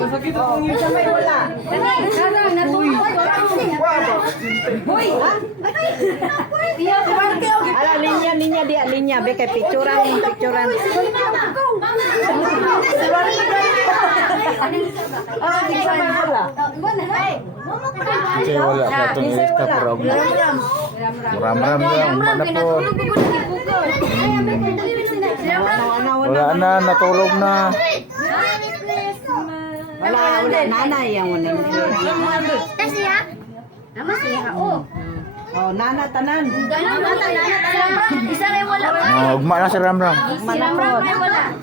Masakit ang ngipin. Ala, linya dia, linya. Beke picturan. Kasi wala ka itong ilista pero muram-ram lang. Mana po. Wala na, natulog na. Wala, nanay yang uning. Nama siya, oh. Oh, nana tanan. Isa rin wala. Ugma na si Ramram. Si Ramram ay wala.